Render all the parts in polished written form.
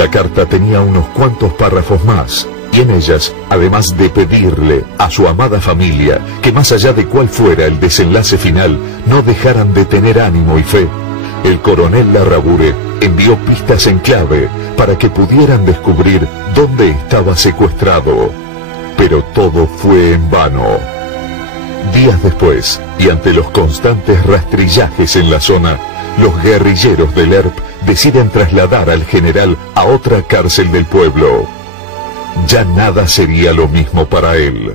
La carta tenía unos cuantos párrafos más, y en ellas, además de pedirle a su amada familia que más allá de cuál fuera el desenlace final, no dejaran de tener ánimo y fe, el coronel Larrabure envió pistas en clave para que pudieran descubrir dónde estaba secuestrado. Pero todo fue en vano. Días después, y ante los constantes rastrillajes en la zona, los guerrilleros del ERP deciden trasladar al general a otra cárcel del pueblo. Ya nada sería lo mismo para él.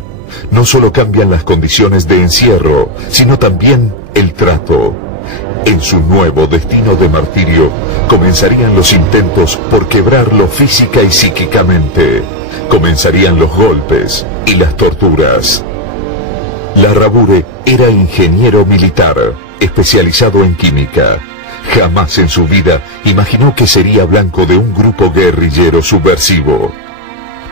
No solo cambian las condiciones de encierro, sino también el trato. En su nuevo destino de martirio, comenzarían los intentos por quebrarlo física y psíquicamente. Comenzarían los golpes y las torturas. Larrabure era ingeniero militar, especializado en química. Jamás en su vida imaginó que sería blanco de un grupo guerrillero subversivo.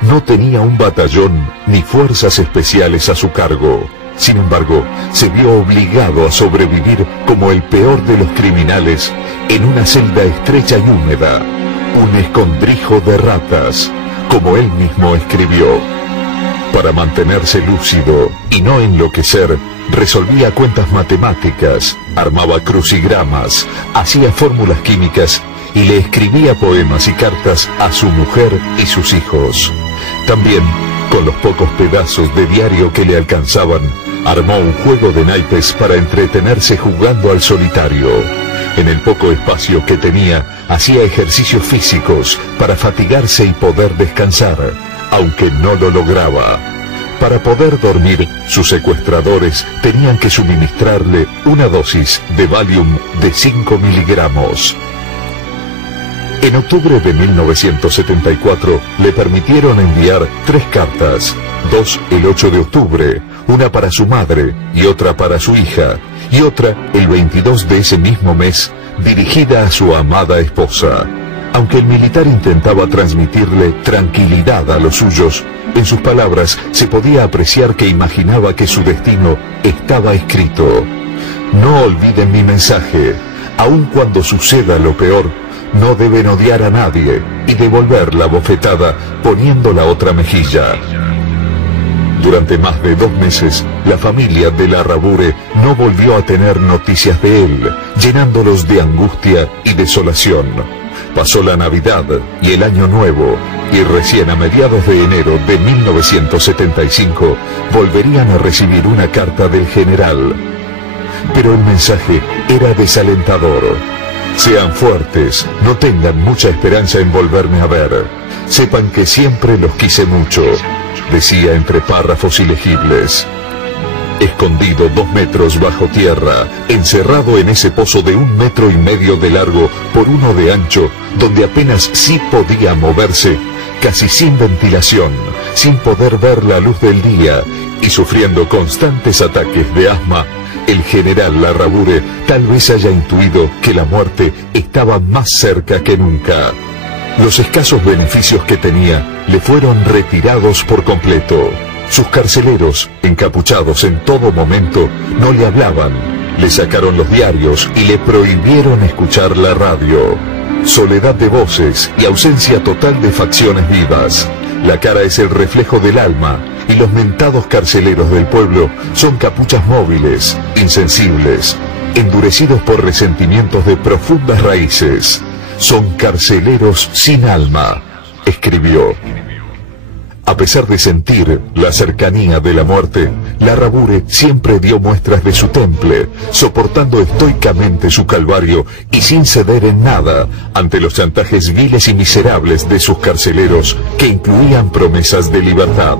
No tenía un batallón ni fuerzas especiales a su cargo. Sin embargo, se vio obligado a sobrevivir como el peor de los criminales en una celda estrecha y húmeda, un escondrijo de ratas, como él mismo escribió. Para mantenerse lúcido y no enloquecer, resolvía cuentas matemáticas, armaba crucigramas, hacía fórmulas químicas y le escribía poemas y cartas a su mujer y sus hijos. También, con los pocos pedazos de diario que le alcanzaban, armó un juego de naipes para entretenerse jugando al solitario. En el poco espacio que tenía, hacía ejercicios físicos para fatigarse y poder descansar, aunque no lo lograba. Para poder dormir, sus secuestradores tenían que suministrarle una dosis de Valium de 5 miligramos. En octubre de 1974 le permitieron enviar 3 cartas, 2 el 8 de octubre, una para su madre y otra para su hija, y otra el 22 de ese mismo mes, dirigida a su amada esposa. Aunque el militar intentaba transmitirle tranquilidad a los suyos, en sus palabras se podía apreciar que imaginaba que su destino estaba escrito. No olviden mi mensaje, aun cuando suceda lo peor, no deben odiar a nadie y devolver la bofetada poniendo la otra mejilla. Durante más de 2 meses, la familia de Larrabure no volvió a tener noticias de él, llenándolos de angustia y desolación. Pasó la Navidad y el Año Nuevo, y recién a mediados de enero de 1975 volverían a recibir una carta del general. Pero el mensaje era desalentador. Sean fuertes, no tengan mucha esperanza en volverme a ver. Sepan que siempre los quise mucho, decía entre párrafos ilegibles. Escondido 2 metros bajo tierra, encerrado en ese pozo de 1,5 metros de largo por 1 de ancho, donde apenas sí podía moverse, casi sin ventilación, sin poder ver la luz del día y sufriendo constantes ataques de asma, el general Larrabure tal vez haya intuido que la muerte estaba más cerca que nunca. Los escasos beneficios que tenía le fueron retirados por completo. Sus carceleros, encapuchados en todo momento, no le hablaban, le sacaron los diarios y le prohibieron escuchar la radio. Soledad de voces y ausencia total de facciones vivas. La cara es el reflejo del alma, y los mentados carceleros del pueblo son capuchas móviles, insensibles, endurecidos por resentimientos de profundas raíces. Son carceleros sin alma, escribió. A pesar de sentir la cercanía de la muerte, Larrabure siempre dio muestras de su temple, soportando estoicamente su calvario y sin ceder en nada ante los chantajes viles y miserables de sus carceleros, que incluían promesas de libertad.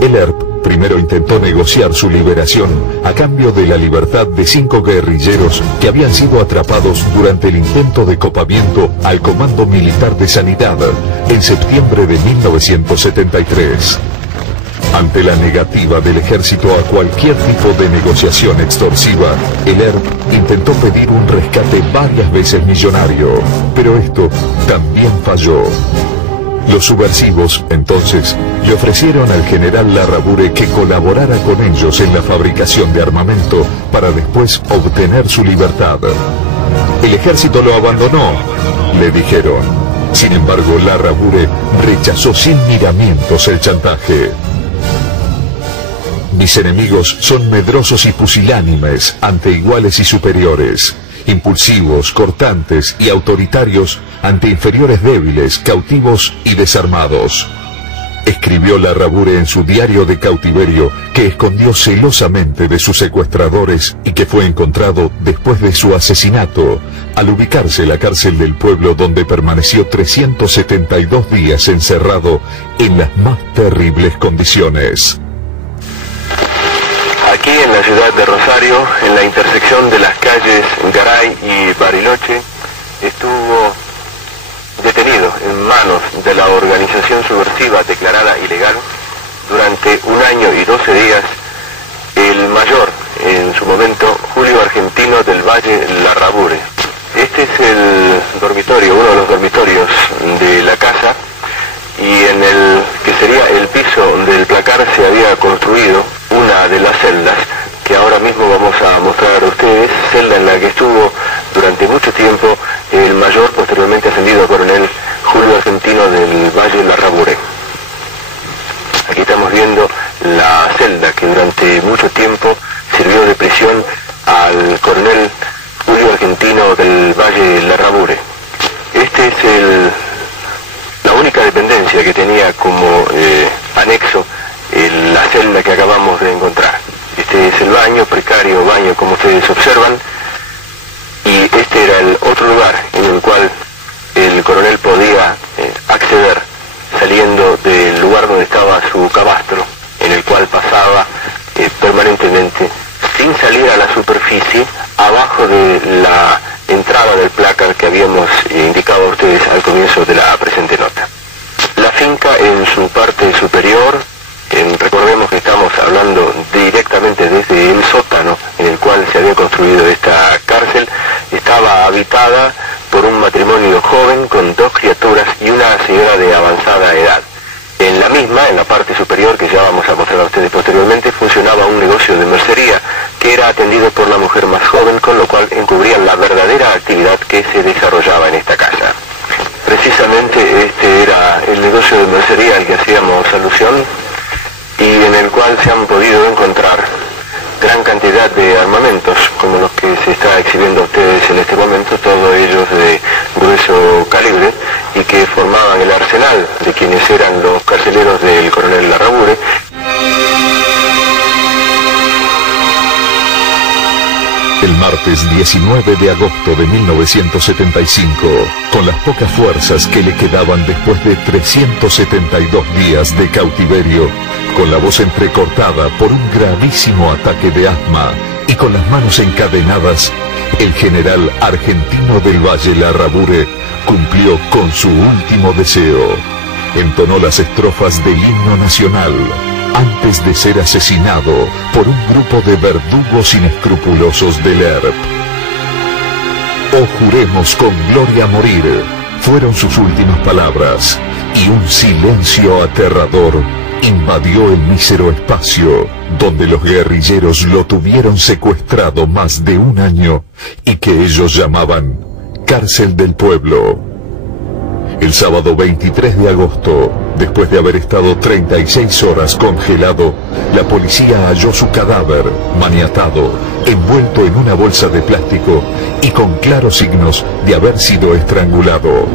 El ERP primero intentó negociar su liberación a cambio de la libertad de 5 guerrilleros que habían sido atrapados durante el intento de copamiento al Comando Militar de Sanidad en septiembre de 1973. Ante la negativa del ejército a cualquier tipo de negociación extorsiva, el ERP intentó pedir un rescate varias veces millonario, pero esto también falló. Los subversivos, entonces, le ofrecieron al general Larrabure que colaborara con ellos en la fabricación de armamento para después obtener su libertad. El ejército lo abandonó, le dijeron. Sin embargo, Larrabure rechazó sin miramientos el chantaje. Mis enemigos son medrosos y pusilánimes ante iguales y superiores, impulsivos, cortantes y autoritarios ante inferiores débiles, cautivos y desarmados. Escribió Larrabure en su diario de cautiverio, que escondió celosamente de sus secuestradores y que fue encontrado después de su asesinato, al ubicarse la cárcel del pueblo, donde permaneció 372 días encerrado en las más terribles condiciones. Aquí en la ciudad de Rosario, en la intersección de las calles Garay y Bariloche, estuvo detenido en manos de la organización subversiva declarada ilegal durante 1 año y 12 días el mayor, en su momento, Julio Argentino del Valle Larrabure. Este es el dormitorio, uno de los dormitorios de la casa, y en el que sería el piso del placar se había construido una de las celdas que ahora mismo vamos a mostrar a ustedes, celda en la que estuvo durante mucho tiempo el mayor, posteriormente ascendido a coronel, Julio Argentino del Valle Larrabure. Aquí estamos viendo la celda que durante mucho tiempo sirvió de prisión al coronel Julio Argentino del Valle Larrabure. Este es la única dependencia que tenía como anexo la celda que acabamos de encontrar. Este es el baño, precario baño, como ustedes observan, y este era el otro lugar en el cual el coronel podía acceder saliendo del lugar donde estaba su cabastro, en el cual pasaba permanentemente, sin salir a la superficie, abajo de la entrada del plácar que habíamos indicado a ustedes al comienzo de la presente nota. La finca en su parte superior, recordemos que estamos hablando directamente desde el sótano en el cual se había construido esta cárcel, estaba habitada por un matrimonio joven con 2 criaturas y una señora de avanzada edad. En la misma, en la parte superior, que ya vamos a mostrar a ustedes posteriormente, funcionaba un negocio de mercería que era atendido por la mujer más joven, con lo cual encubrían la verdadera actividad que se desarrollaba en esta casa. Precisamente este era el negocio de mercería al que hacíamos alusión, y en el cual se han podido encontrar gran cantidad de armamentos, como los que se está exhibiendo a ustedes en este momento, todos ellos de grueso calibre, y que formaban el arsenal de quienes eran los carceleros del coronel Larrabure. El martes 19 de agosto de 1975, con las pocas fuerzas que le quedaban después de 372 días de cautiverio, con la voz entrecortada por un gravísimo ataque de asma y con las manos encadenadas, el general Argentino del Valle Larrabure cumplió con su último deseo. Entonó las estrofas del himno nacional antes de ser asesinado por un grupo de verdugos inescrupulosos del ERP. «Oh, juremos con gloria morir», fueron sus últimas palabras, y un silencio aterrador invadió el mísero espacio donde los guerrilleros lo tuvieron secuestrado más de 1 año y que ellos llamaban Cárcel del Pueblo. El sábado 23 de agosto, después de haber estado 36 horas congelado, la policía halló su cadáver maniatado, envuelto en una bolsa de plástico y con claros signos de haber sido estrangulado.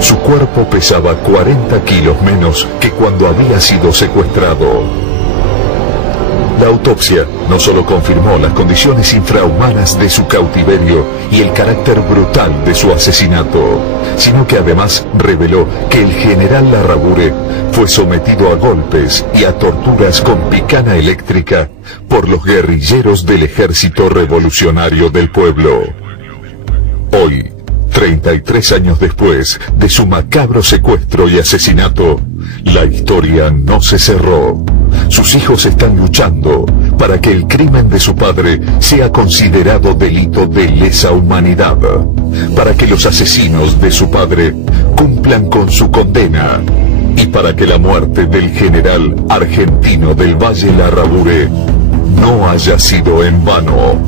Su cuerpo pesaba 40 kilos menos que cuando había sido secuestrado. La autopsia no solo confirmó las condiciones infrahumanas de su cautiverio y el carácter brutal de su asesinato, sino que además reveló que el general Larrabure fue sometido a golpes y a torturas con picana eléctrica por los guerrilleros del Ejército Revolucionario del Pueblo. Hoy, 33 años después de su macabro secuestro y asesinato, la historia no se cerró. Sus hijos están luchando para que el crimen de su padre sea considerado delito de lesa humanidad, para que los asesinos de su padre cumplan con su condena y para que la muerte del general Argentino del Valle Larrabure no haya sido en vano.